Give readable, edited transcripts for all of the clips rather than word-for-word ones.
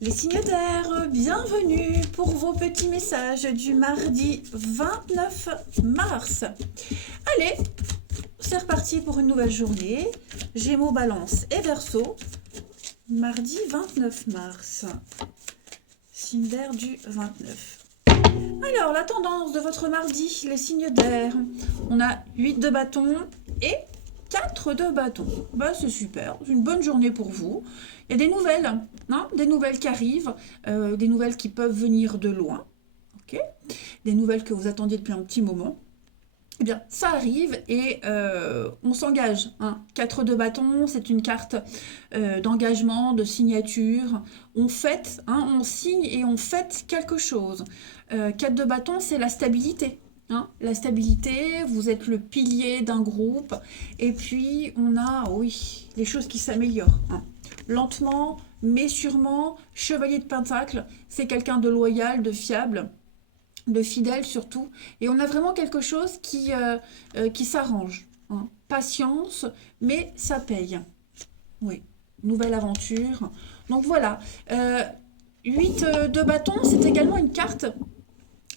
Les signes d'air, bienvenue pour vos petits messages du mardi 29 mars. Allez, c'est reparti pour une nouvelle journée. Gémeaux, Balance et Verseau. Mardi 29 mars. Signe d'air du 29. Alors, la tendance de votre mardi, les signes d'air. On a 8 de bâton et 4 de bâton. Bah, c'est super, c'est une bonne journée pour vous. Il y a des nouvelles, hein, des nouvelles qui arrivent, des nouvelles qui peuvent venir de loin, ok, des nouvelles que vous attendiez depuis un petit moment. Eh bien, ça arrive et on s'engage. Hein. 4 de bâton, c'est une carte d'engagement, de signature. On fête, hein, on signe et on fête quelque chose. 4 de bâton, c'est la stabilité. Hein. La stabilité, vous êtes le pilier d'un groupe. Et puis, on a, oui, les choses qui s'améliorent. Hein. Lentement, mais sûrement, chevalier de pentacle, c'est quelqu'un de loyal, de fiable, de fidèle surtout, et on a vraiment quelque chose qui s'arrange. Hein. Patience, mais ça paye. Oui, nouvelle aventure. Donc voilà, 8 de bâton, c'est également une carte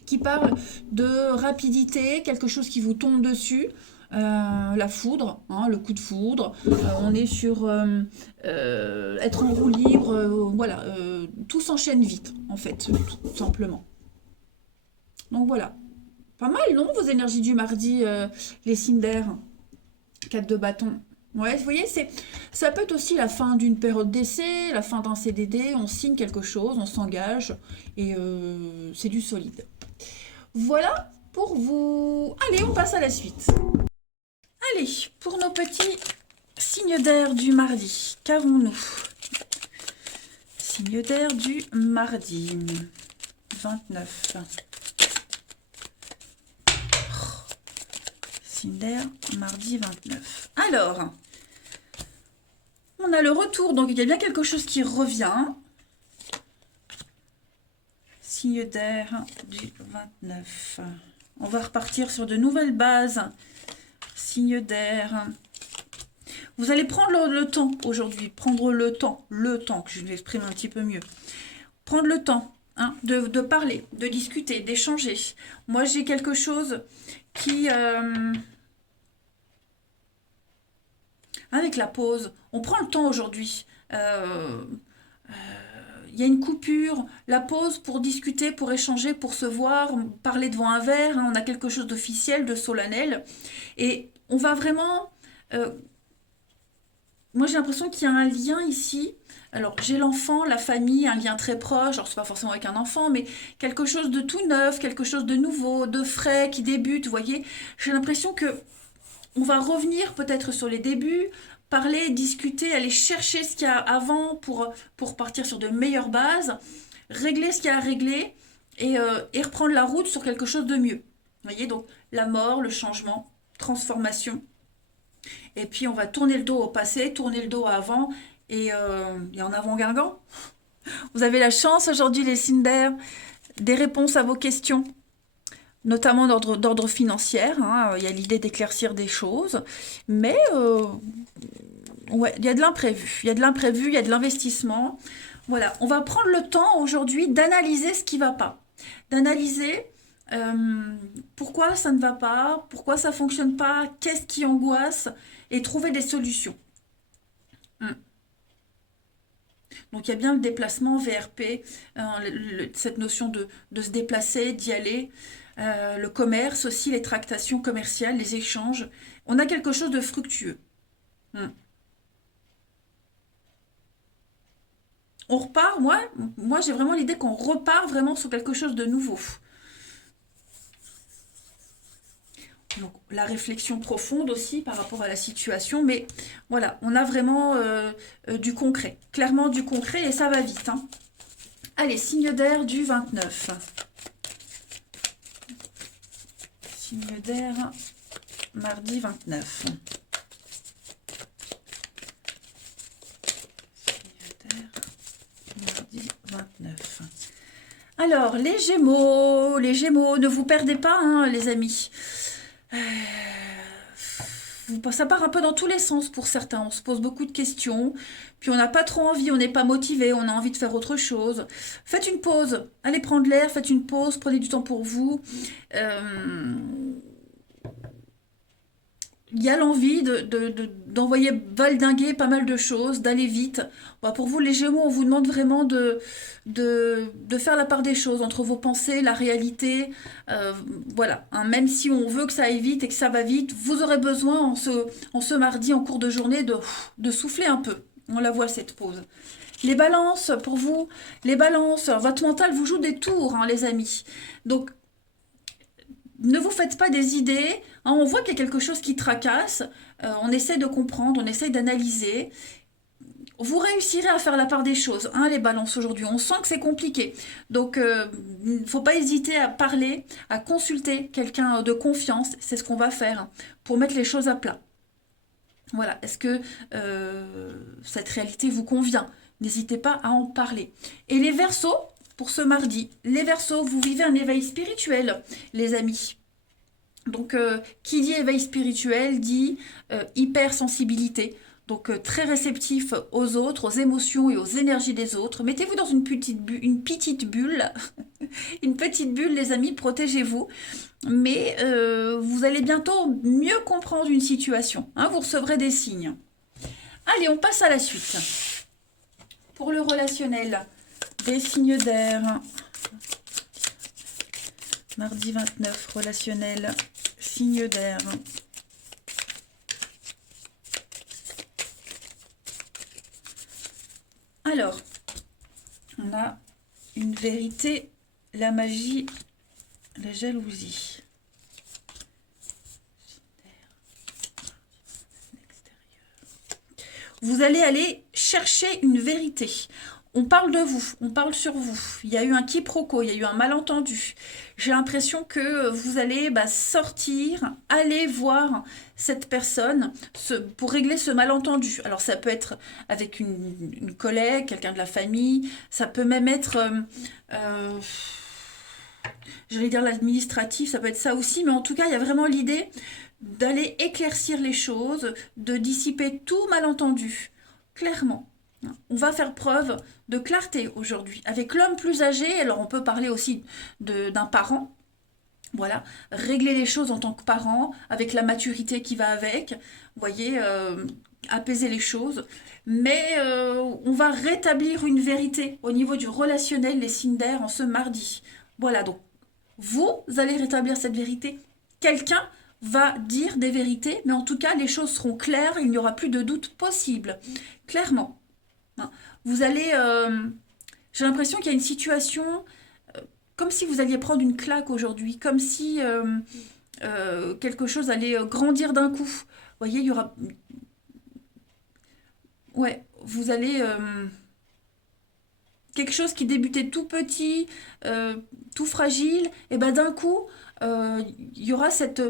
qui parle de rapidité, quelque chose qui vous tombe dessus. La foudre, hein, le coup de foudre, on est sur être en roue libre, voilà, tout s'enchaîne vite en fait, tout simplement. Donc voilà. Pas mal, non, vos énergies du mardi, les signes d'air. 4 de bâton. Ouais, vous voyez, ça peut être aussi la fin d'une période d'essai, la fin d'un CDD, on signe quelque chose, on s'engage, et c'est du solide. Voilà pour vous. Allez, on passe à la suite. Allez, pour nos petits signes d'air du mardi, qu'avons-nous? Signe d'air du mardi 29. Signe d'air, mardi 29. Alors, on a le retour, donc il y a bien quelque chose qui revient. Signe d'air du 29. On va repartir sur de nouvelles bases. Signe d'air. Vous allez prendre le temps aujourd'hui, prendre le temps, que je m'exprime un petit peu mieux. Prendre le temps hein, de parler, de discuter, d'échanger. Moi, j'ai quelque chose qui... avec la pause, on prend le temps aujourd'hui. Il y a une coupure, la pause pour discuter, pour échanger, pour se voir, parler devant un verre. Hein, on a quelque chose d'officiel, de solennel. Et on va vraiment... moi, j'ai l'impression qu'il y a un lien ici. Alors, j'ai l'enfant, la famille, un lien très proche. Alors, c'est pas forcément avec un enfant, mais quelque chose de tout neuf, quelque chose de nouveau, de frais, qui débute, vous voyez. J'ai l'impression que on va revenir peut-être sur les débuts, parler, discuter, aller chercher ce qu'il y a avant pour partir sur de meilleures bases, régler ce qu'il y a à régler et reprendre la route sur quelque chose de mieux. Vous voyez, donc la mort, le changement, transformation. Et puis on va tourner le dos au passé, tourner le dos à avant et en avant Guingamp. Vous avez la chance aujourd'hui, les signes d'air, des réponses à vos questions notamment d'ordre financier. Hein, il y a l'idée d'éclaircir des choses, mais ouais, il y a de l'imprévu. Il y a de l'imprévu, il y a de l'investissement. Voilà, on va prendre le temps aujourd'hui d'analyser ce qui ne va pas. D'analyser pourquoi ça ne va pas, pourquoi ça ne fonctionne pas, qu'est-ce qui angoisse, et trouver des solutions. Donc il y a bien le déplacement VRP, cette notion de se déplacer, d'y aller, le commerce aussi, les tractations commerciales, les échanges. On a quelque chose de fructueux. Hmm. On repart, moi j'ai vraiment l'idée qu'on repart vraiment sur quelque chose de nouveau. Donc, la réflexion profonde aussi par rapport à la situation, mais voilà, on a vraiment du concret, clairement du concret et ça va vite. Hein. Allez, signe d'air du 29. Signe d'air, mardi 29. Signe d'air, mardi 29. Alors, les Gémeaux, ne vous perdez pas, hein, les amis. ça part un peu dans tous les sens pour certains. On se pose beaucoup de questions, puis on n'a pas trop envie, on n'est pas motivé, on a envie de faire autre chose. Faites une pause, allez prendre l'air, faites une pause, prenez du temps pour vous. Il y a l'envie d'envoyer valdinguer pas mal de choses, d'aller vite. Bon, pour vous, les Gémeaux, on vous demande vraiment de faire la part des choses entre vos pensées, la réalité. Voilà, hein, même si on veut que ça aille vite et que ça va vite, vous aurez besoin en ce mardi, en cours de journée, de souffler un peu. On la voit, cette pause. Les balances, pour vous, les balances, votre mental vous joue des tours, hein, les amis. Donc, ne vous faites pas des idées, hein, on voit qu'il y a quelque chose qui tracasse, on essaie de comprendre, on essaie d'analyser. Vous réussirez à faire la part des choses, hein, les balances aujourd'hui. On sent que c'est compliqué. Donc, il ne faut pas hésiter à parler, à consulter quelqu'un de confiance. C'est ce qu'on va faire pour mettre les choses à plat. Voilà, est-ce que cette réalité vous convient? N'hésitez pas à en parler. Et les Verseaux, pour ce mardi, les Verseaux, vous vivez un éveil spirituel, les amis. Donc, qui dit éveil spirituel dit hypersensibilité. Donc, très réceptif aux autres, aux émotions et aux énergies des autres. Mettez-vous dans une petite bulle, une petite bulle, les amis, protégez-vous. Mais vous allez bientôt mieux comprendre une situation. Hein, vous recevrez des signes. Allez, on passe à la suite. Pour le relationnel, des signes d'air. Mardi 29, relationnel, signe d'air. Alors, on a une vérité, la magie, la jalousie. Vous allez aller chercher une vérité. On parle de vous, on parle sur vous. Il y a eu un quiproquo, il y a eu un malentendu. J'ai l'impression que vous allez sortir, aller voir cette personne pour régler ce malentendu. Alors ça peut être avec une collègue, quelqu'un de la famille, ça peut même être, j'allais dire l'administratif, ça peut être ça aussi, mais en tout cas il y a vraiment l'idée d'aller éclaircir les choses, de dissiper tout malentendu, clairement. On va faire preuve de clarté aujourd'hui. Avec l'homme plus âgé, alors on peut parler aussi d'un parent. Voilà, régler les choses en tant que parent, avec la maturité qui va avec. Vous voyez, apaiser les choses. Mais on va rétablir une vérité au niveau du relationnel, les signes d'air, en ce mardi. Voilà, donc vous allez rétablir cette vérité. Quelqu'un va dire des vérités, mais en tout cas, les choses seront claires, il n'y aura plus de doute possible. Clairement. Vous allez... j'ai l'impression qu'il y a une situation comme si vous alliez prendre une claque aujourd'hui, comme si quelque chose allait grandir d'un coup. Vous voyez, il y aura... Ouais, vous allez... quelque chose qui débutait tout petit, tout fragile, et ben d'un coup, il y aura cette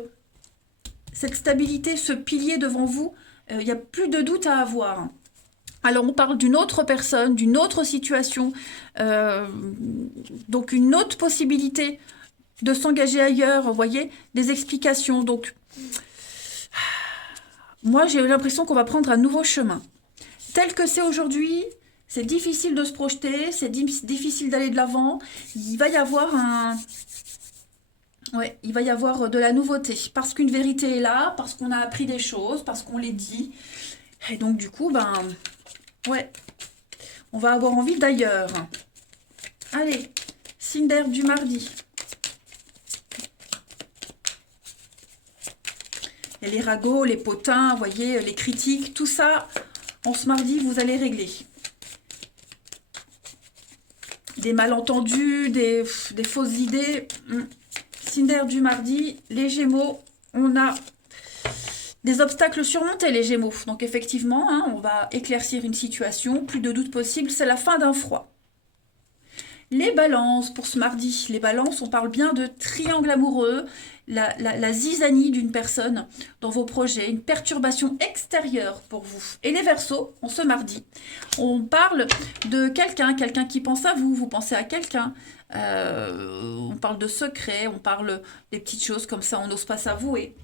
stabilité, ce pilier devant vous. Il n'y a plus de doute à avoir. Alors, on parle d'une autre personne, d'une autre situation, donc une autre possibilité de s'engager ailleurs, vous voyez, des explications. Donc, moi, j'ai l'impression qu'on va prendre un nouveau chemin. Tel que c'est aujourd'hui, c'est difficile de se projeter, c'est difficile d'aller de l'avant. Il va y avoir ouais, il va y avoir de la nouveauté, parce qu'une vérité est là, parce qu'on a appris des choses, parce qu'on les dit. Et donc, du coup, ouais, on va avoir envie d'ailleurs. Allez, signe d'air du mardi. Et les ragots, les potins, vous voyez, les critiques, tout ça, en ce mardi, vous allez régler. Des malentendus, des fausses idées. Signe d'air du mardi, les Gémeaux, on a... des obstacles surmontés, les Gémeaux. Donc effectivement, on va éclaircir une situation, plus de doute possible, c'est la fin d'un froid. Les balances pour ce mardi. Les balances, on parle bien de triangle amoureux, la zizanie d'une personne dans vos projets, une perturbation extérieure pour vous. Et les Verseaux, en ce mardi, on parle de quelqu'un qui pense à vous, vous pensez à quelqu'un. On parle de secrets, on parle des petites choses comme ça, on n'ose pas s'avouer.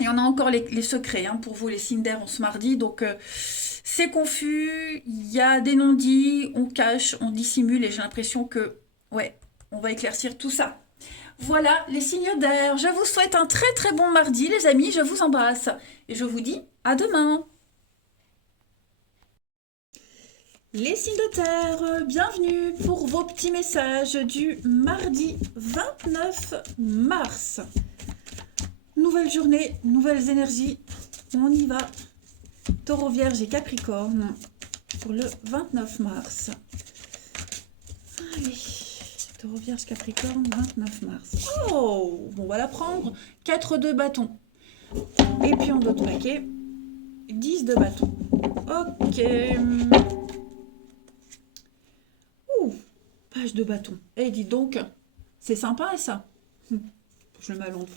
Et on a encore les secrets hein, pour vous, les signes d'air en ce mardi. Donc, c'est confus, il y a des non-dits, on cache, on dissimule. Et j'ai l'impression que, ouais, on va éclaircir tout ça. Voilà, les signes d'air. Je vous souhaite un très très bon mardi, les amis. Je vous embrasse. Et je vous dis à demain. Les signes de terre, bienvenue pour vos petits messages du mardi 29 mars. Nouvelle journée, nouvelles énergies. On y va. Taureau, Vierge et Capricorne pour le 29 mars. Allez. Taureau, Vierge, Capricorne, 29 mars. Oh, bon, on va la prendre. 4 de bâton. Et puis en d'autres paquets, 10 de bâton. Ok. Ouh, page de bâton. Eh, dis donc, c'est sympa ça. Je le mets à l'envers.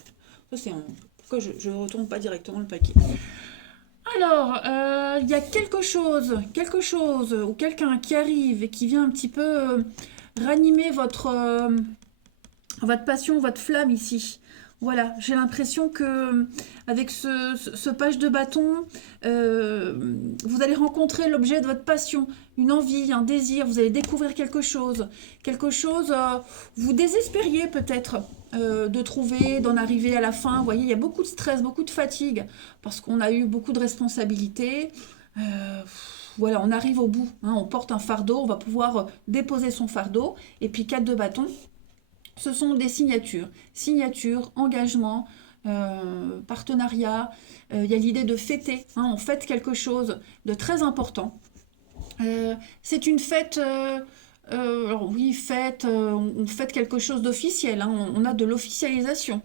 Ça, c'est un... Pourquoi je ne retourne pas directement le paquet? Alors, il y a quelque chose ou quelqu'un qui arrive et qui vient un petit peu ranimer votre passion, votre flamme ici. Voilà, j'ai l'impression que avec ce page de bâton, vous allez rencontrer l'objet de votre passion, une envie, un désir, vous allez découvrir quelque chose, vous désespériez peut-être de trouver, d'en arriver à la fin. Vous voyez, il y a beaucoup de stress, beaucoup de fatigue, parce qu'on a eu beaucoup de responsabilités. Voilà, on arrive au bout, hein, on porte un fardeau, on va pouvoir déposer son fardeau, et puis 4 de bâton. Ce sont des signatures, engagement, partenariat. Il y a l'idée de fêter. Hein, on fête quelque chose de très important. C'est une fête. Alors oui, fête. On fête quelque chose d'officiel. Hein, on a de l'officialisation.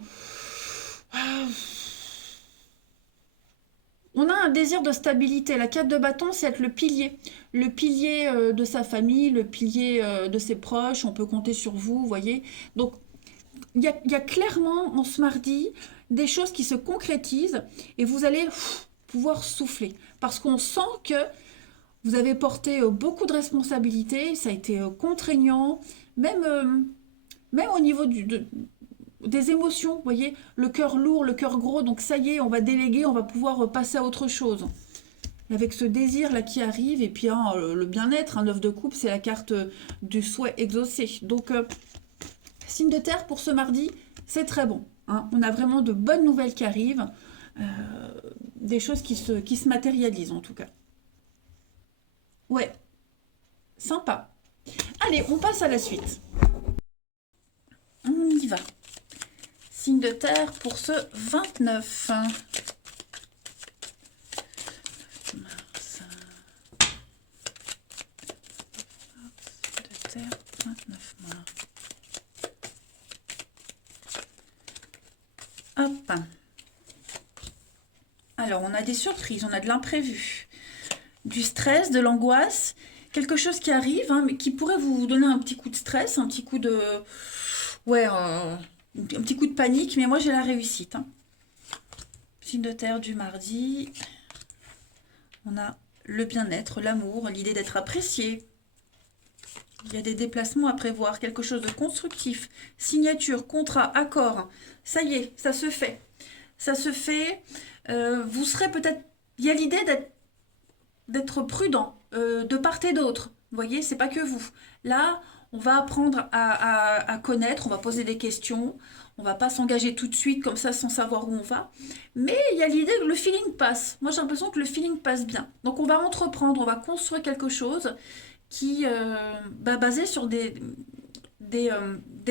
On a un désir de stabilité. La 4 de bâton, c'est être le pilier. Le pilier de sa famille, le pilier de ses proches. On peut compter sur vous, vous voyez. Donc, il y a clairement en ce mardi des choses qui se concrétisent et vous allez pouvoir souffler. Parce qu'on sent que vous avez porté beaucoup de responsabilités, ça a été contraignant, même au niveau des émotions, vous voyez, le cœur lourd, le cœur gros, donc ça y est, on va déléguer, on va pouvoir passer à autre chose. Avec ce désir là qui arrive, et puis hein, le bien-être, un 9 de coupe, c'est la carte du souhait exaucé. Donc, signe de terre pour ce mardi, c'est très bon. Hein. On a vraiment de bonnes nouvelles qui arrivent, des choses qui se matérialisent en tout cas. Ouais, sympa. Allez, on passe à la suite. On y va. Signe de terre pour ce 29 mars. De terre, 29 mars. Hop. Alors, on a des surprises, on a de l'imprévu, du stress, de l'angoisse, quelque chose qui arrive, hein, mais qui pourrait vous donner un petit coup de stress, un petit coup de... Ouais, un petit coup de panique, mais moi j'ai la réussite. Hein. Signe de terre du mardi. On a le bien-être, l'amour, l'idée d'être apprécié. Il y a des déplacements à prévoir, quelque chose de constructif. Signature, contrat, accord. Ça y est, ça se fait. Ça se fait. Vous serez peut-être... Il y a l'idée d'être prudent, de part et d'autre. Vous voyez, c'est pas que vous. Là, on va apprendre à connaître, on va poser des questions. On va pas s'engager tout de suite comme ça sans savoir où on va. Mais il y a l'idée que le feeling passe. Moi, j'ai l'impression que le feeling passe bien. Donc, on va entreprendre, on va construire quelque chose qui basé sur des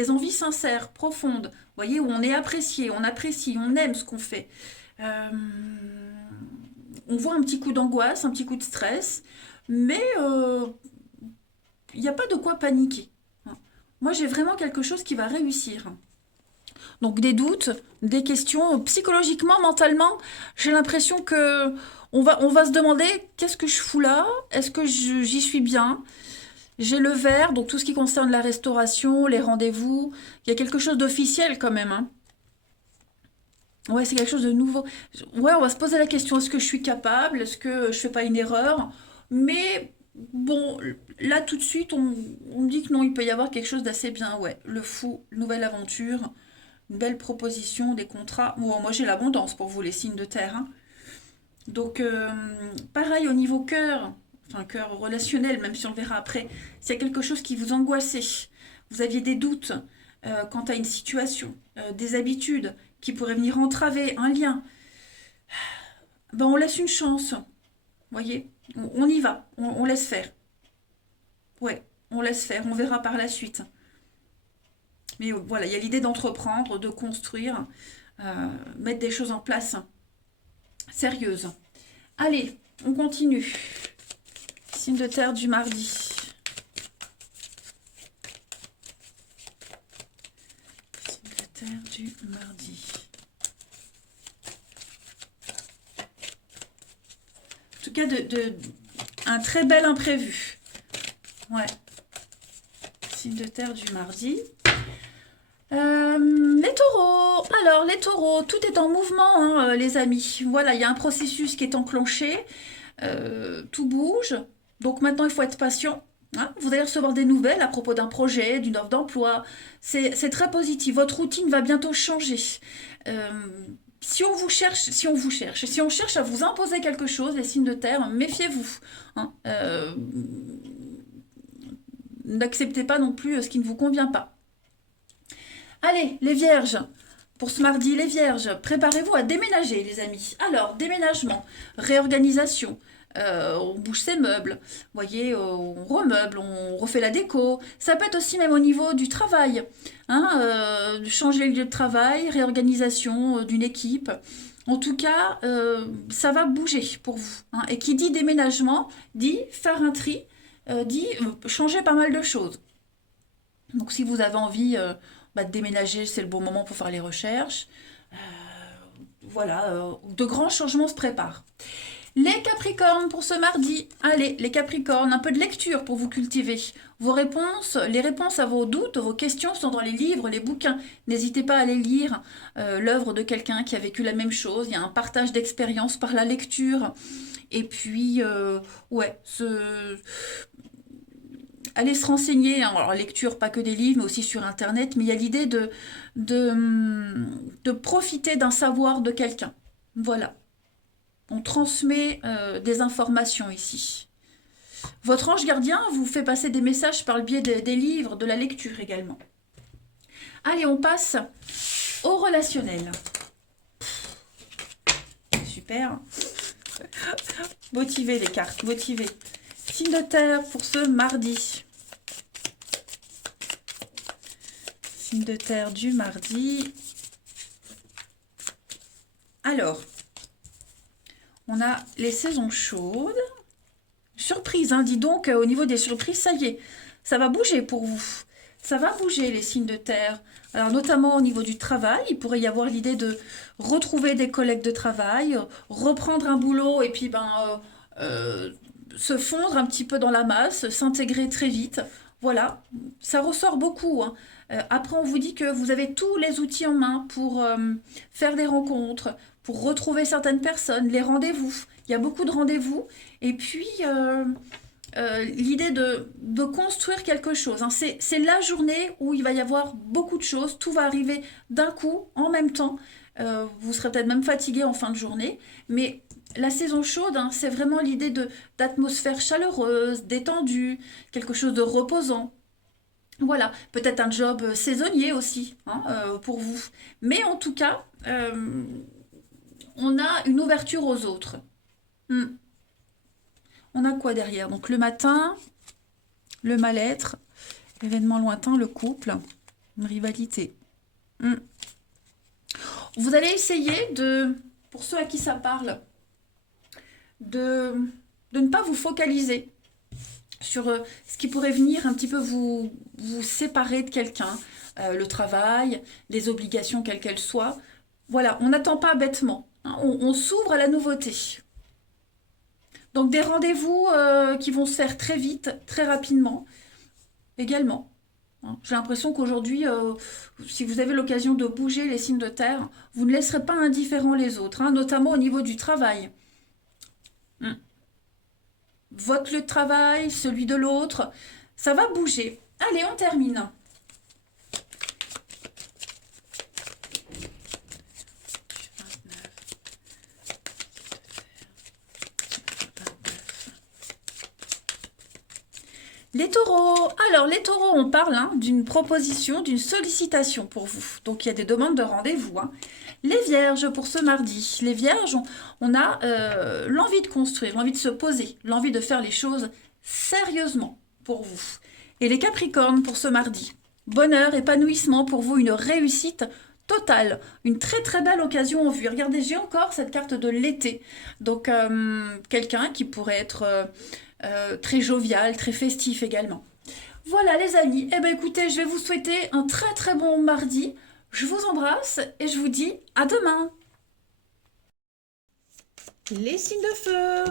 envies sincères, profondes. Vous voyez, où on est apprécié, on apprécie, on aime ce qu'on fait. On voit un petit coup d'angoisse, un petit coup de stress, mais il n'y a pas de quoi paniquer. Moi, j'ai vraiment quelque chose qui va réussir. Donc des doutes, des questions, psychologiquement, mentalement, j'ai l'impression que on va se demander qu'est-ce que je fous là? Est-ce que j'y suis bien? J'ai le verre, donc tout ce qui concerne la restauration, les rendez-vous, il y a quelque chose d'officiel quand même. Hein. Ouais, c'est quelque chose de nouveau. Ouais, on va se poser la question, est-ce que je suis capable? Est-ce que je fais pas une erreur? Mais bon, là tout de suite, on me dit que non, il peut y avoir quelque chose d'assez bien. Ouais, le fou, nouvelle aventure. une belle proposition, des contrats. Bon, moi, j'ai l'abondance pour vous, les signes de terre, hein. Donc, pareil au niveau cœur, enfin cœur relationnel, même si on le verra après, s'il y a quelque chose qui vous angoissait, vous aviez des doutes quant à une situation, des habitudes qui pourraient venir entraver un lien, ben on laisse une chance, voyez, on y va, on laisse faire. Ouais, on laisse faire, on verra par la suite. Mais voilà, il y a l'idée d'entreprendre, de construire, mettre des choses en place sérieuses. Allez, on continue. Signe de terre du mardi. Signe de terre du mardi. En tout cas, un très bel imprévu. Ouais. Signe de terre du mardi. Les taureaux. Alors, les taureaux, tout est en mouvement, hein, les amis. Voilà, il y a un processus qui est enclenché. Tout bouge. Donc maintenant, il faut être patient. Hein. Vous allez recevoir des nouvelles à propos d'un projet, d'une offre d'emploi. C'est très positif. Votre routine va bientôt changer. Si on cherche, si on cherche à vous imposer quelque chose, les signes de terre, méfiez-vous. Hein. N'acceptez pas non plus ce qui ne vous convient pas. Allez, les vierges, pour ce mardi, les vierges, préparez-vous à déménager, les amis. Alors, déménagement, réorganisation, on bouge ses meubles, vous voyez, on remeuble, on refait la déco. Ça peut être aussi même au niveau du travail, hein, changer le lieu de travail, réorganisation d'une équipe. En tout cas, ça va bouger pour vous. Hein. Et qui dit déménagement, dit faire un tri, dit changer pas mal de choses. Donc si vous avez envie de déménager, c'est le bon moment pour faire les recherches. Voilà, de grands changements se préparent. Les Capricornes pour ce mardi. Allez, les Capricornes, un peu de lecture pour vous cultiver. Vos réponses, les réponses à vos doutes, vos questions sont dans les livres, les bouquins. N'hésitez pas à aller lire l'œuvre de quelqu'un qui a vécu la même chose. Il y a un partage d'expérience par la lecture. Et puis, ouais, aller se renseigner, hein, alors lecture, pas que des livres, mais aussi sur Internet, mais il y a l'idée de profiter d'un savoir de quelqu'un. Voilà. On transmet des informations ici. Votre ange gardien vous fait passer des messages par le biais des livres, de la lecture également. Allez, on passe au relationnel. Super. Motivez les cartes, motivez. Signe de terre pour ce mardi. Signe de terre du mardi. Alors, on a les saisons chaudes. Surprise, hein, dis donc, au niveau des surprises, ça y est, ça va bouger pour vous. Ça va bouger, les signes de terre. Alors, notamment au niveau du travail, il pourrait y avoir l'idée de retrouver des collègues de travail, reprendre un boulot et puis se fondre un petit peu dans la masse, s'intégrer très vite. Voilà, ça ressort beaucoup. Hein. Après, on vous dit que vous avez tous les outils en main pour faire des rencontres, pour retrouver certaines personnes, les rendez-vous. Il y a beaucoup de rendez-vous. Et puis, l'idée de construire quelque chose. Hein. C'est la journée où il va y avoir beaucoup de choses. Tout va arriver d'un coup, en même temps. Vous serez peut-être même fatigué en fin de journée. Mais la saison chaude, hein, c'est vraiment l'idée d'atmosphère chaleureuse, détendue, quelque chose de reposant. Voilà, peut-être un job saisonnier aussi, hein, pour vous. Mais en tout cas, on a une ouverture aux autres. On a quoi derrière? Donc le matin, le mal-être, événement lointain, le couple, une rivalité. Vous allez essayer pour ceux à qui ça parle, de ne pas vous focaliser sur ce qui pourrait venir un petit peu vous séparer de quelqu'un, le travail, les obligations quelles qu'elles soient. Voilà, on n'attend pas bêtement, hein, on s'ouvre à la nouveauté. Donc des rendez-vous qui vont se faire très vite, très rapidement, également. Hein. J'ai l'impression qu'aujourd'hui, si vous avez l'occasion de bouger les signes de terre, vous ne laisserez pas indifférents les autres, hein, notamment au niveau du travail. Votre lieu de travail, celui de l'autre, ça va bouger. Allez, on termine. taureaux. Alors, les taureaux, on parle d'une proposition, d'une sollicitation pour vous. Donc, il y a des demandes de rendez-vous. Les vierges, pour ce mardi. Les vierges, on a l'envie de construire, l'envie de se poser, l'envie de faire les choses sérieusement pour vous. Et les capricornes, pour ce mardi. Bonheur, épanouissement pour vous, une réussite totale. Une très très belle occasion en vue. Regardez, j'ai encore cette carte de l'été. Donc, quelqu'un qui pourrait être... très jovial, très festif également. Voilà les amis, eh bien écoutez, je vais vous souhaiter un très très bon mardi. Je vous embrasse et je vous dis à demain. Les signes de feu.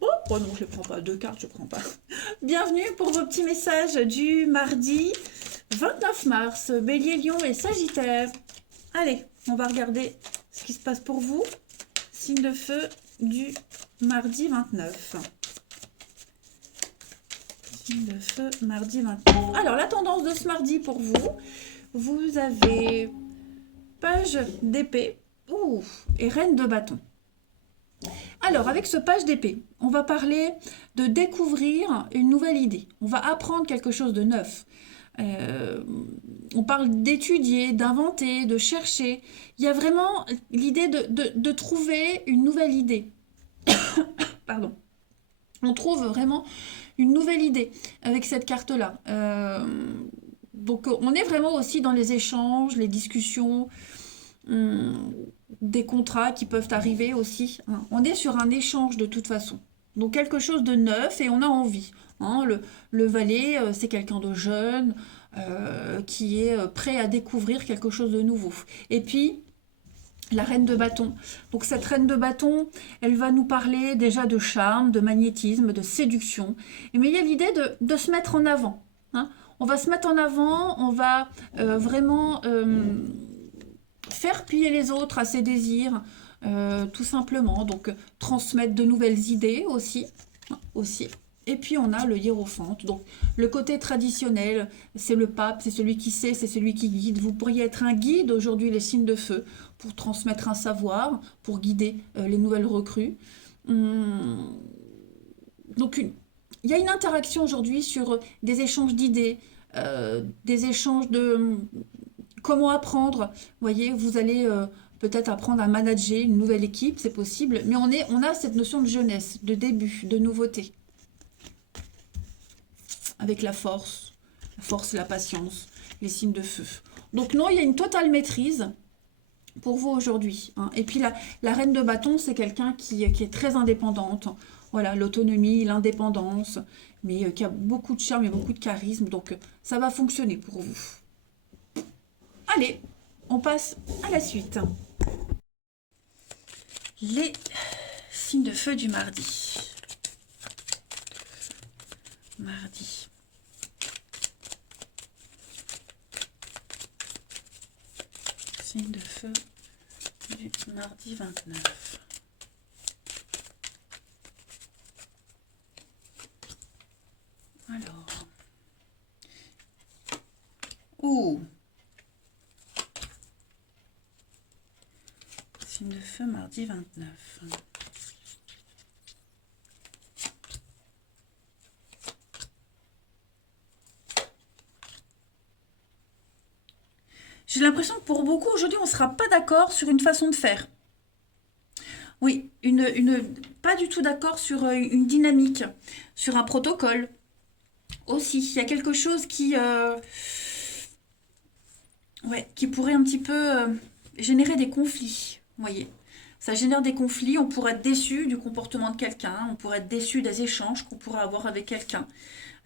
Oh non, je ne prends pas, deux cartes, je ne prends pas. Bienvenue pour vos petits messages du mardi 29 mars, Bélier, Lion et Sagittaire. Allez, on va regarder ce qui se passe pour vous. Signe de feu du mardi 29. De feu, mardi 29. Alors, la tendance de ce mardi pour vous, vous avez page d'épée et reine de bâton. Alors, avec ce page d'épée, on va parler de découvrir une nouvelle idée. On va apprendre quelque chose de neuf. On parle d'étudier, d'inventer, de chercher. Il y a vraiment l'idée de trouver une nouvelle idée. Pardon. On trouve vraiment une nouvelle idée avec cette carte-là. Donc, on est vraiment aussi dans les échanges, les discussions, des contrats qui peuvent arriver aussi. On est sur un échange de toute façon. Donc, quelque chose de neuf et on a envie. Le valet, c'est quelqu'un de jeune qui est prêt à découvrir quelque chose de nouveau. Et puis, la reine de bâton. Donc cette reine de bâton, elle va nous parler déjà de charme, de magnétisme, de séduction. Mais il y a l'idée de se mettre en avant. On va se mettre en avant, on va vraiment faire plier les autres à ses désirs, tout simplement. Donc transmettre de nouvelles idées aussi. Et puis on a le hiérophante. Donc le côté traditionnel, c'est le pape, c'est celui qui sait, c'est celui qui guide. Vous pourriez être un guide aujourd'hui, les signes de feu, pour transmettre un savoir, pour guider les nouvelles recrues. Donc il y a une interaction aujourd'hui sur des échanges d'idées, des échanges de comment apprendre. Vous voyez, vous allez peut-être apprendre à manager une nouvelle équipe, c'est possible. Mais on a cette notion de jeunesse, de début, de nouveauté. Avec la force, la patience, les signes de feu. Donc non, il y a une totale maîtrise pour vous aujourd'hui. Et puis la reine de bâton, c'est quelqu'un qui est très indépendante. Voilà, l'autonomie, l'indépendance, mais qui a beaucoup de charme et beaucoup de charisme. Donc ça va fonctionner pour vous. Allez, on passe à la suite. Les signes de feu du mardi. Mardi. Signe de feu du mardi 29. Alors. Signe de feu mardi 29. J'ai l'impression que pour beaucoup, aujourd'hui, on ne sera pas d'accord sur une façon de faire. Oui, pas du tout d'accord sur une dynamique, sur un protocole. Aussi, il y a quelque chose qui pourrait un petit peu générer des conflits. Vous voyez, ça génère des conflits, on pourrait être déçu du comportement de quelqu'un, on pourrait être déçu des échanges qu'on pourrait avoir avec quelqu'un.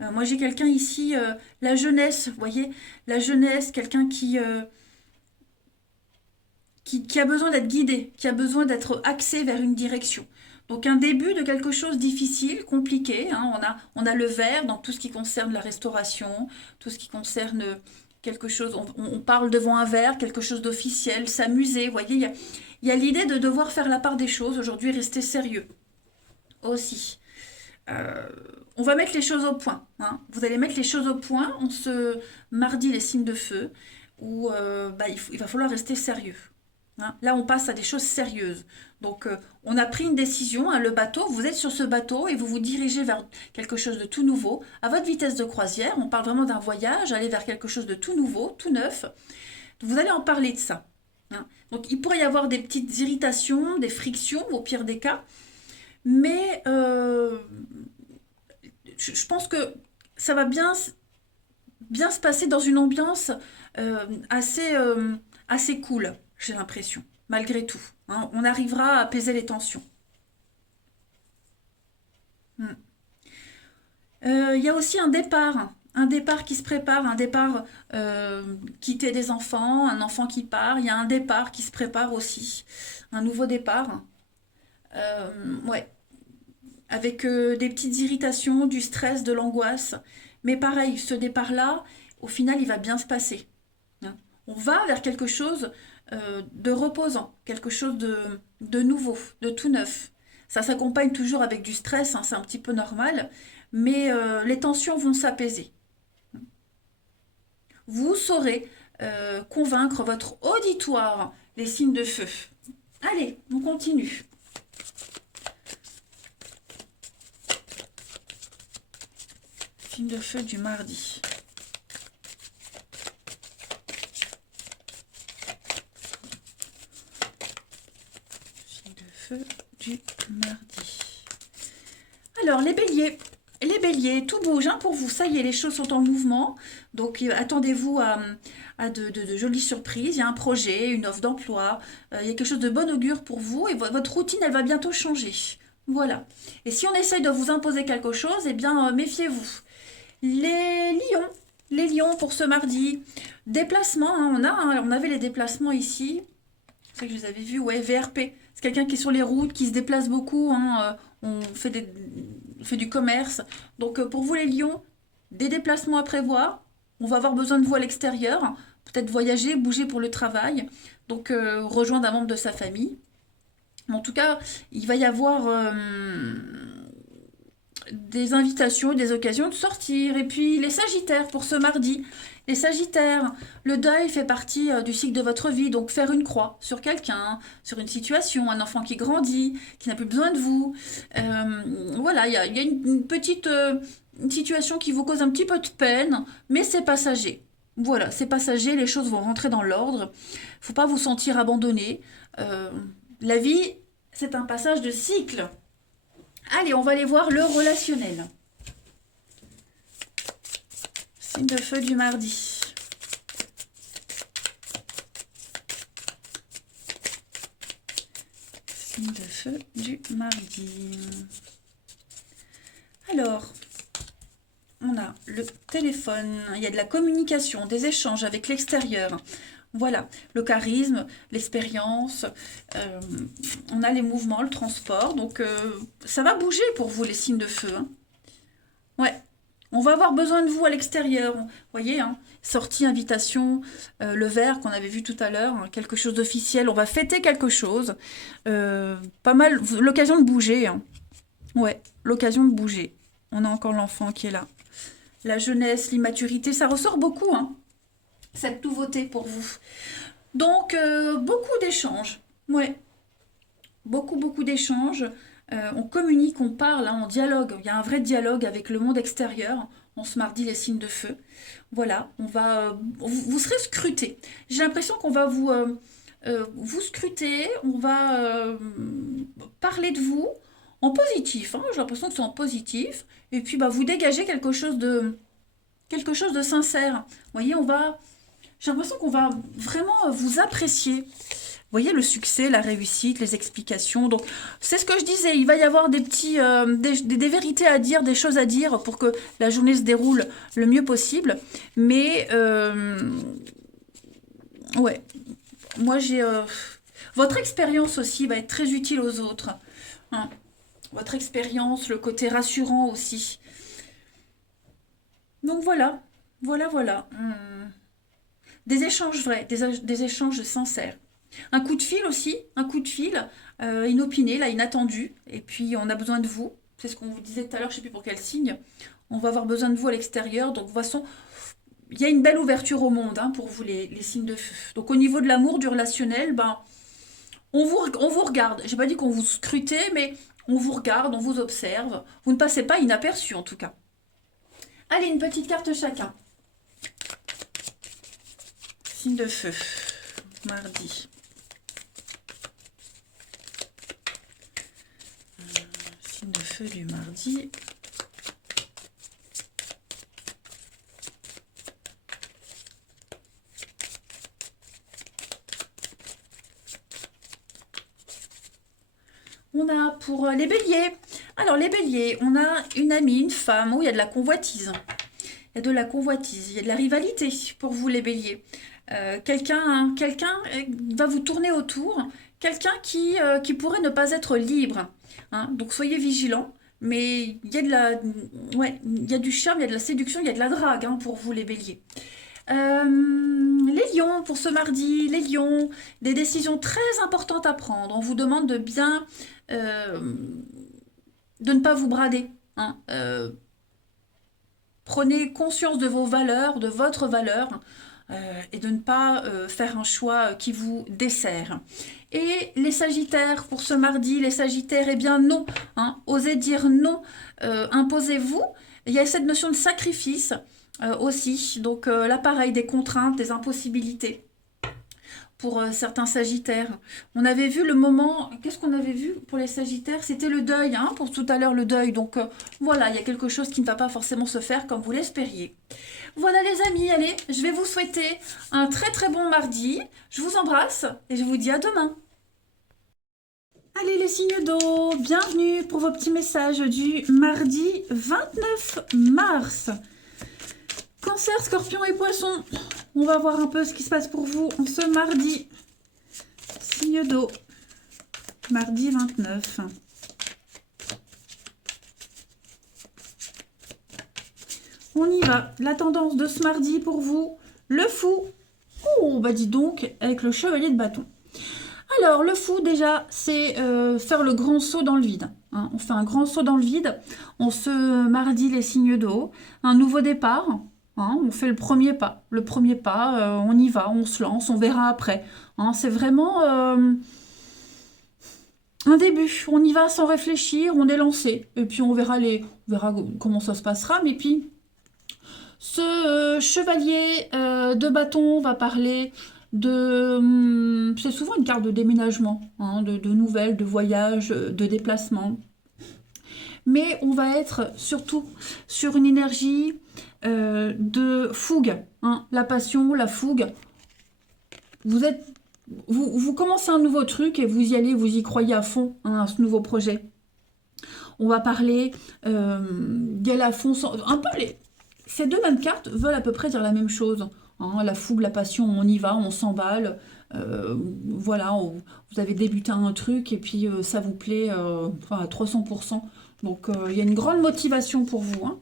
Moi, j'ai quelqu'un ici, la jeunesse, vous voyez, la jeunesse, quelqu'un qui a besoin d'être guidé, qui a besoin d'être axé vers une direction. Donc, un début de quelque chose de difficile, compliqué. On a le vert dans tout ce qui concerne la restauration, tout ce qui concerne quelque chose, on parle devant un verre, quelque chose d'officiel, s'amuser, vous voyez, il y a l'idée de devoir faire la part des choses, aujourd'hui, rester sérieux aussi. On va mettre les choses au point. Vous allez mettre les choses au point en ce mardi, les signes de feu, où il va falloir rester sérieux. Hein. Là, on passe à des choses sérieuses. Donc, on a pris une décision, hein, le bateau, vous êtes sur ce bateau et vous vous dirigez vers quelque chose de tout nouveau, à votre vitesse de croisière. On parle vraiment d'un voyage, aller vers quelque chose de tout nouveau, tout neuf. Vous allez en parler de ça. Hein. Donc, il pourrait y avoir des petites irritations, des frictions, au pire des cas. Mais je pense que ça va bien se passer dans une ambiance assez cool, j'ai l'impression, malgré tout. Hein. On arrivera à apaiser les tensions. Hmm. Il y a aussi un départ qui se prépare, un départ quitter des enfants, un enfant qui part. Il y a un départ qui se prépare aussi, un nouveau départ. Ouais, avec des petites irritations, du stress, de l'angoisse. Mais pareil, ce départ-là, au final, il va bien se passer. Hein. On va vers quelque chose de reposant, quelque chose de nouveau, de tout neuf. Ça s'accompagne toujours avec du stress, hein, c'est un petit peu normal, mais les tensions vont s'apaiser. Vous saurez convaincre votre auditoire, les signes de feu. Allez, on continue. Signe de feu du mardi. Signe de feu du mardi. Alors, les béliers, tout bouge hein, pour vous. Ça y est, les choses sont en mouvement. Donc, attendez-vous à de jolies surprises. Il y a un projet, une offre d'emploi. Il y a quelque chose de bon augure pour vous. Et votre routine, elle va bientôt changer. Voilà. Et si on essaye de vous imposer quelque chose, eh bien, méfiez-vous. Les lions pour ce mardi. Déplacement, hein, on avait les déplacements ici. C'est ça que je les avais vus, ouais, VRP. C'est quelqu'un qui est sur les routes, qui se déplace beaucoup. Hein, on fait du commerce. Donc pour vous les lions, des déplacements à prévoir. On va avoir besoin de vous à l'extérieur. Peut-être voyager, bouger pour le travail. Donc rejoindre un membre de sa famille. En tout cas, il va y avoir des invitations, des occasions de sortir. Et puis les Sagittaires pour ce mardi. Les Sagittaires, le deuil fait partie du cycle de votre vie, donc faire une croix sur quelqu'un, sur une situation, un enfant qui grandit, qui n'a plus besoin de vous. Voilà, il y a une petite une situation qui vous cause un petit peu de peine, mais c'est passager. Voilà, c'est passager, les choses vont rentrer dans l'ordre. Faut pas vous sentir abandonné. Euh, la vie, c'est un passage de cycle. Allez, on va aller voir le relationnel. Signe de feu du mardi. Signe de feu du mardi. Alors, on a le téléphone, il y a de la communication, des échanges avec l'extérieur. Voilà, le charisme, l'expérience, on a les mouvements, le transport. Donc, ça va bouger pour vous, les signes de feu. Hein. Ouais. On va avoir besoin de vous à l'extérieur. Vous voyez, hein, sortie, invitation, le verre qu'on avait vu tout à l'heure, hein, quelque chose d'officiel. On va fêter quelque chose. Pas mal, l'occasion de bouger. Hein. Ouais, l'occasion de bouger. On a encore l'enfant qui est là. La jeunesse, l'immaturité, ça ressort beaucoup, hein, cette nouveauté pour vous. Donc, beaucoup d'échanges. Ouais, beaucoup d'échanges. On communique, on parle, hein, on dialogue. Il y a un vrai dialogue avec le monde extérieur. On se mardi les signes de feu. Voilà, vous serez scruté. J'ai l'impression qu'on va vous scruter. On va parler de vous en positif. Hein, j'ai l'impression que c'est en positif. Et puis, bah, vous dégagez quelque chose de sincère. Vous voyez, j'ai l'impression qu'on va vraiment vous apprécier. Vous voyez le succès, la réussite, les explications. Donc, c'est ce que je disais. Il va y avoir des vérités à dire, des choses à dire pour que la journée se déroule le mieux possible. Mais, ouais, moi votre expérience aussi va être très utile aux autres. Hein. Votre expérience, le côté rassurant aussi. Donc voilà. Des échanges vrais, des échanges sincères. Un coup de fil aussi, inopiné, là, inattendu. Et puis, on a besoin de vous. C'est ce qu'on vous disait tout à l'heure, je ne sais plus pour quel signe. On va avoir besoin de vous à l'extérieur. Donc, de toute façon, il y a une belle ouverture au monde hein, pour vous, les signes de feu. Donc, au niveau de l'amour, du relationnel, ben, on vous regarde. J'ai pas dit qu'on vous scrutait, mais on vous regarde, on vous observe. Vous ne passez pas inaperçu en tout cas. Allez, une petite carte chacun. Signe de feu, mardi. Signe de feu du mardi. On a pour les béliers. Alors les béliers, on a une amie, une femme où il y a de la convoitise. Il y a de la convoitise, il y a de la rivalité pour vous les béliers. Quelqu'un va vous tourner autour, quelqu'un qui pourrait ne pas être libre. Hein. Donc soyez vigilants, mais il y a ouais, il y a du charme, il y a de la séduction, il y a de la drague hein, pour vous les béliers. Les lions, pour ce mardi, les lions, des décisions très importantes à prendre. On vous demande de bien, de ne pas vous brader. Hein. Prenez conscience de vos valeurs, de votre valeur, et de ne pas faire un choix qui vous dessert. Et les sagittaires, pour ce mardi, les sagittaires, eh bien non, hein, osez dire non, imposez-vous. Il y a cette notion de sacrifice aussi, donc là pareil, des contraintes, des impossibilités pour certains sagittaires. On avait vu le moment, qu'est-ce qu'on avait vu pour les sagittaires? C'était le deuil, hein, pour tout à l'heure le deuil. Donc voilà, il y a quelque chose qui ne va pas forcément se faire comme vous l'espériez. Voilà les amis, allez, je vais vous souhaiter un très très bon mardi. Je vous embrasse et je vous dis à demain. Allez les signes d'eau, bienvenue pour vos petits messages du mardi 29 mars. Cancer, Scorpion et Poisson, on va voir un peu ce qui se passe pour vous en ce mardi. Signe d'eau, mardi 29. On y va. La tendance de ce mardi pour vous, le fou. Oh, bah dis donc, avec le chevalier de bâton. Alors, le fou, déjà, c'est faire le grand saut dans le vide. Hein. On fait un grand saut dans le vide. On se mardi les signes d'eau. Un nouveau départ. Hein. On fait le premier pas. Le premier pas, on y va, on se lance, on verra après. Hein. C'est vraiment un début. On y va sans réfléchir, on est lancé. Et puis on verra comment ça se passera. Mais puis, ce chevalier de bâton va parler de... c'est souvent une carte de déménagement, hein, de nouvelles, de voyages, de déplacements. Mais on va être surtout sur une énergie de fougue. Hein, la passion, la fougue. Vous commencez un nouveau truc et vous y allez, vous y croyez à fond, hein, à ce nouveau projet. On va parler d'y aller à fond, un peu ces deux mêmes cartes veulent à peu près dire la même chose. Hein, la fougue, la passion, on y va, on s'emballe. Voilà, vous avez débuté un truc et puis ça vous plaît enfin, à 300%. Donc il y a une grande motivation pour vous. Hein.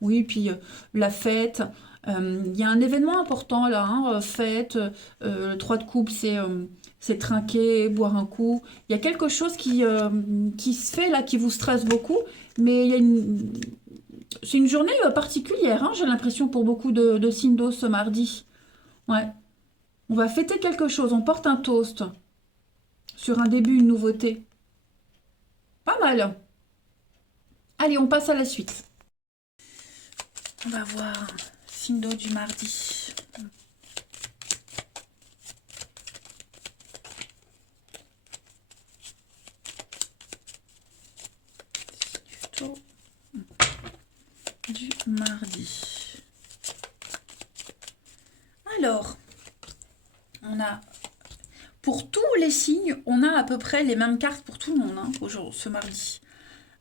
Oui, puis la fête. Il y a un événement important là, hein, fête. Le 3 de coupe, c'est trinquer, boire un coup. Il y a quelque chose qui se fait là, qui vous stresse beaucoup. Mais il y a c'est une journée particulière, hein, j'ai l'impression, pour beaucoup de signes d'eau ce mardi. Ouais. On va fêter quelque chose, on porte un toast sur un début, une nouveauté. Pas mal. Allez, on passe à la suite. On va voir signe d'eau du mardi. Signe d'eau du mardi. Alors, on a pour tous les signes, on a à peu près les mêmes cartes pour tout le monde hein, ce mardi.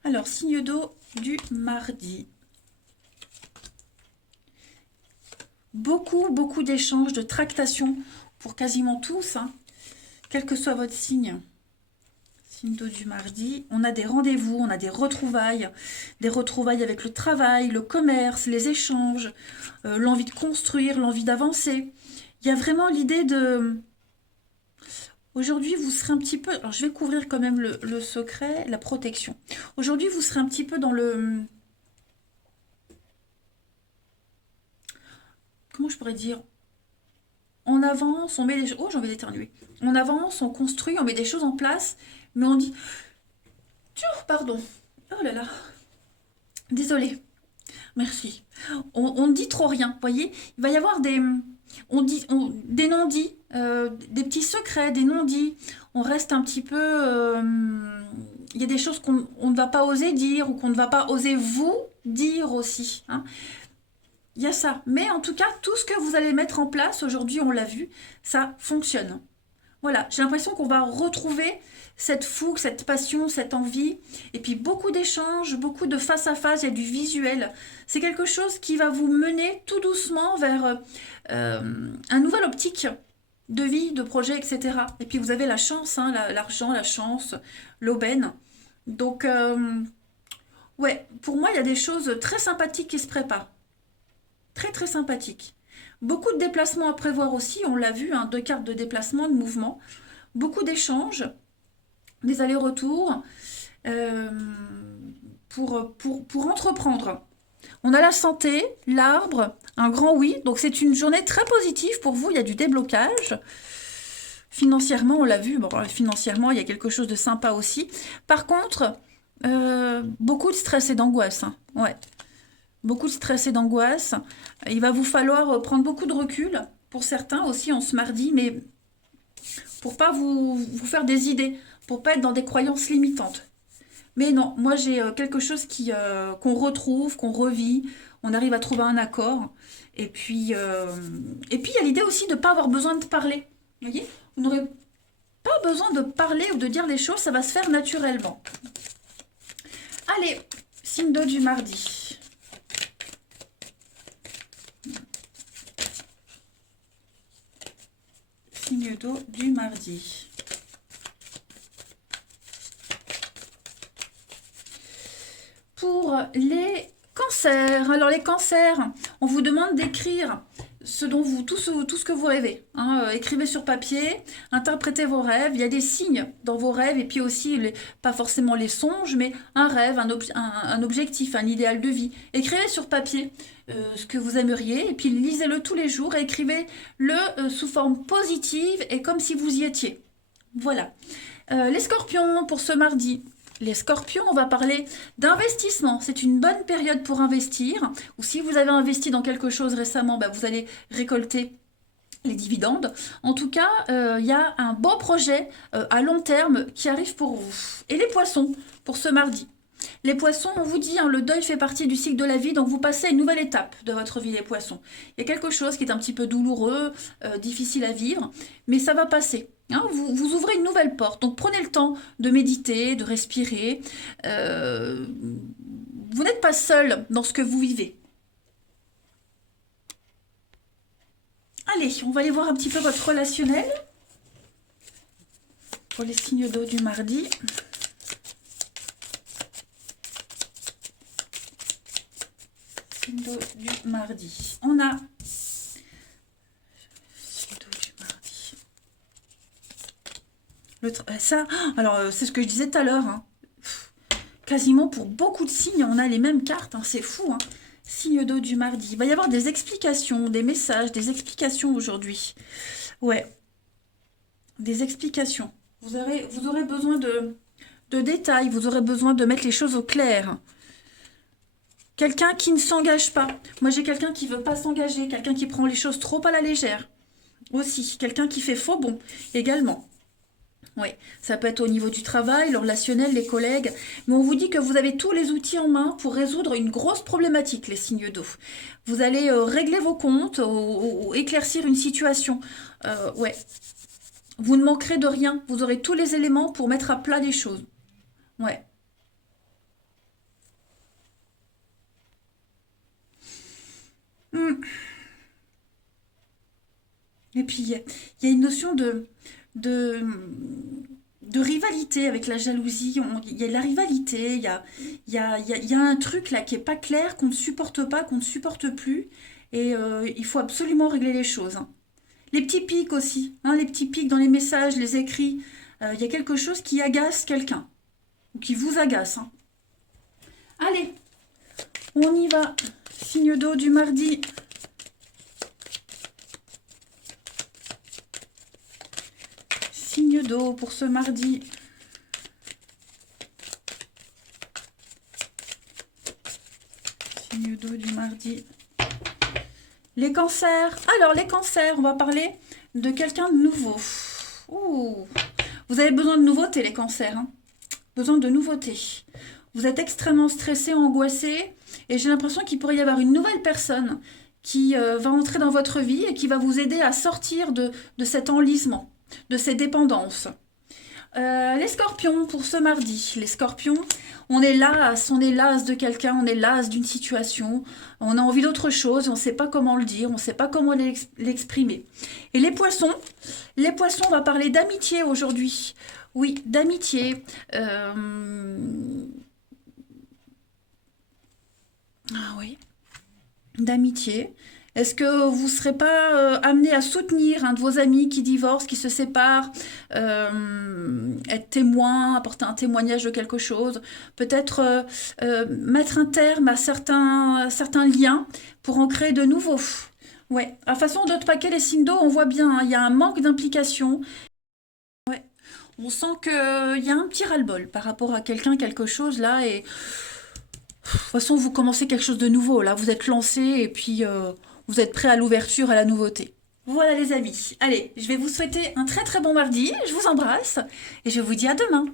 Alors, signe d'eau du mardi. Beaucoup d'échanges, de tractations pour quasiment tous, hein, quel que soit votre signe. Signe d'eau du mardi. On a des rendez-vous, on a des retrouvailles avec le travail, le commerce, les échanges, l'envie de construire, l'envie d'avancer. Il y a vraiment l'idée de... Aujourd'hui, vous serez un petit peu... Alors, je vais couvrir quand même le secret, la protection. Aujourd'hui, vous serez un petit peu dans le... Comment je pourrais dire? on avance, on met des choses... Oh, j'ai envie d'éternuer. On avance, on construit, on met des choses en place, mais on dit... Pardon. Oh là là. Désolée. Merci. On ne dit trop rien, vous voyez. Il va y avoir des non-dits, des petits secrets, des non-dits. On reste un petit peu... il y a des choses qu'on ne va pas oser dire ou qu'on ne va pas oser vous dire aussi, hein. Il y a ça. Mais en tout cas, tout ce que vous allez mettre en place, aujourd'hui, on l'a vu, ça fonctionne. Voilà, j'ai l'impression qu'on va retrouver cette fougue, cette passion, cette envie, et puis beaucoup d'échanges, beaucoup de face à face, il y a du visuel. C'est quelque chose qui va vous mener tout doucement vers un nouvel optique de vie, de projet, etc. Et puis vous avez la chance, hein, l'argent, la chance, l'aubaine. Donc, ouais, pour moi, il y a des choses très sympathiques qui se préparent. Très, très sympathiques. Beaucoup de déplacements à prévoir aussi, on l'a vu, hein, 2 cartes de déplacement, de mouvement. Beaucoup d'échanges, des allers-retours euh, pour entreprendre. On a la santé, l'arbre, un grand oui. Donc c'est une journée très positive pour vous, il y a du déblocage. Financièrement, on l'a vu, bon, financièrement, il y a quelque chose de sympa aussi. Par contre, beaucoup de stress et d'angoisse, hein. Ouais. Beaucoup de stress et d'angoisse. Il va vous falloir prendre beaucoup de recul, pour certains aussi en ce mardi, mais pour pas vous faire des idées, pour pas être dans des croyances limitantes. Mais non, moi j'ai quelque chose qu'on retrouve, qu'on revit, on arrive à trouver un accord. Et puis il y a l'idée aussi de ne pas avoir besoin de parler. Vous voyez, on n'aurait pas besoin de parler ou de dire les choses, ça va se faire naturellement. Allez, signe d'eau du mardi. Signe d'eau du mardi. Pour les cancers. Alors les cancers, on vous demande d'écrire tout ce que vous rêvez, hein. Écrivez sur papier, interprétez vos rêves. Il y a des signes dans vos rêves et puis aussi, pas forcément les songes, mais un rêve, un objectif, un idéal de vie. Écrivez sur papier ce que vous aimeriez et puis lisez-le tous les jours et écrivez-le sous forme positive et comme si vous y étiez. Voilà. Les scorpions pour ce mardi. Les scorpions, on va parler d'investissement. C'est une bonne période pour investir. Ou si vous avez investi dans quelque chose récemment, vous allez récolter les dividendes. En tout cas, il y a un beau projet à long terme qui arrive pour vous. Et les poissons, pour ce mardi. Les poissons, on vous dit, hein, le deuil fait partie du cycle de la vie, donc vous passez à une nouvelle étape de votre vie, les poissons. Il y a quelque chose qui est un petit peu douloureux, difficile à vivre, mais ça va passer. Hein, vous ouvrez une nouvelle porte, donc prenez le temps de méditer, de respirer. Vous n'êtes pas seul dans ce que vous vivez. Allez, on va aller voir un petit peu votre relationnel pour les signes d'eau du mardi. Signe d'eau du mardi. On a signe d'eau du mardi. Ça, alors c'est ce que je disais tout à l'heure, hein. Quasiment pour beaucoup de signes, on a les mêmes cartes, hein. C'est fou, hein. Signe d'eau du mardi. Il va y avoir des explications, des messages, des explications aujourd'hui. Ouais, des explications. Vous aurez besoin de détails, vous aurez besoin de mettre les choses au clair. Quelqu'un qui ne s'engage pas. Moi, j'ai quelqu'un qui ne veut pas s'engager, quelqu'un qui prend les choses trop à la légère. Aussi, quelqu'un qui fait faux bon également. Oui, ça peut être au niveau du travail, le relationnel, les collègues. Mais on vous dit que vous avez tous les outils en main pour résoudre une grosse problématique, les signes d'eau. Vous allez régler vos comptes ou éclaircir une situation. Ouais. Vous ne manquerez de rien. Vous aurez tous les éléments pour mettre à plat les choses. Ouais. Et puis, il y a une notion de, de rivalité avec la jalousie. Il y a de la rivalité, il y a un truc là qui est pas clair, qu'on ne supporte pas, qu'on ne supporte plus. Et il faut absolument régler les choses, hein. Les petits pics aussi, hein, les petits pics dans les messages, les écrits. Il y a quelque chose qui agace quelqu'un, ou qui vous agace, hein. Allez, on y va. Signe d'eau du mardi. d'eau pour ce mardi. Signe d'eau du mardi. Les cancers. Alors, les cancers, on va parler de quelqu'un de nouveau. Ouh. Vous avez besoin de nouveautés, les cancers. Hein. Besoin de nouveautés. Vous êtes extrêmement stressé, angoissé. Et j'ai l'impression qu'il pourrait y avoir une nouvelle personne qui va entrer dans votre vie et qui va vous aider à sortir de cet enlisement, de ces dépendances. Les scorpions pour ce mardi. Les scorpions, on est las de quelqu'un, on est las d'une situation, on a envie d'autre chose, on ne sait pas comment le dire, on ne sait pas comment l'exprimer. Et les poissons, on va parler d'amitié aujourd'hui. Oui, d'amitié. Ah oui, d'amitié. Est-ce que vous ne serez pas amené à soutenir un de vos amis qui divorce, qui se sépare, être témoin, apporter un témoignage de quelque chose, peut-être mettre un terme à certains liens pour en créer de nouveaux. Ouais, à façon d'autres paquets, les signes d'eau, on voit bien, hein, il y a un manque d'implication. Ouais, on sent qu'il y a un petit ras-le-bol par rapport à quelqu'un, quelque chose là, et de toute façon, vous commencez quelque chose de nouveau. Là, vous êtes lancé et puis vous êtes prêt à l'ouverture, à la nouveauté. Voilà les amis. Allez, je vais vous souhaiter un très très bon mardi. Je vous embrasse et je vous dis à demain.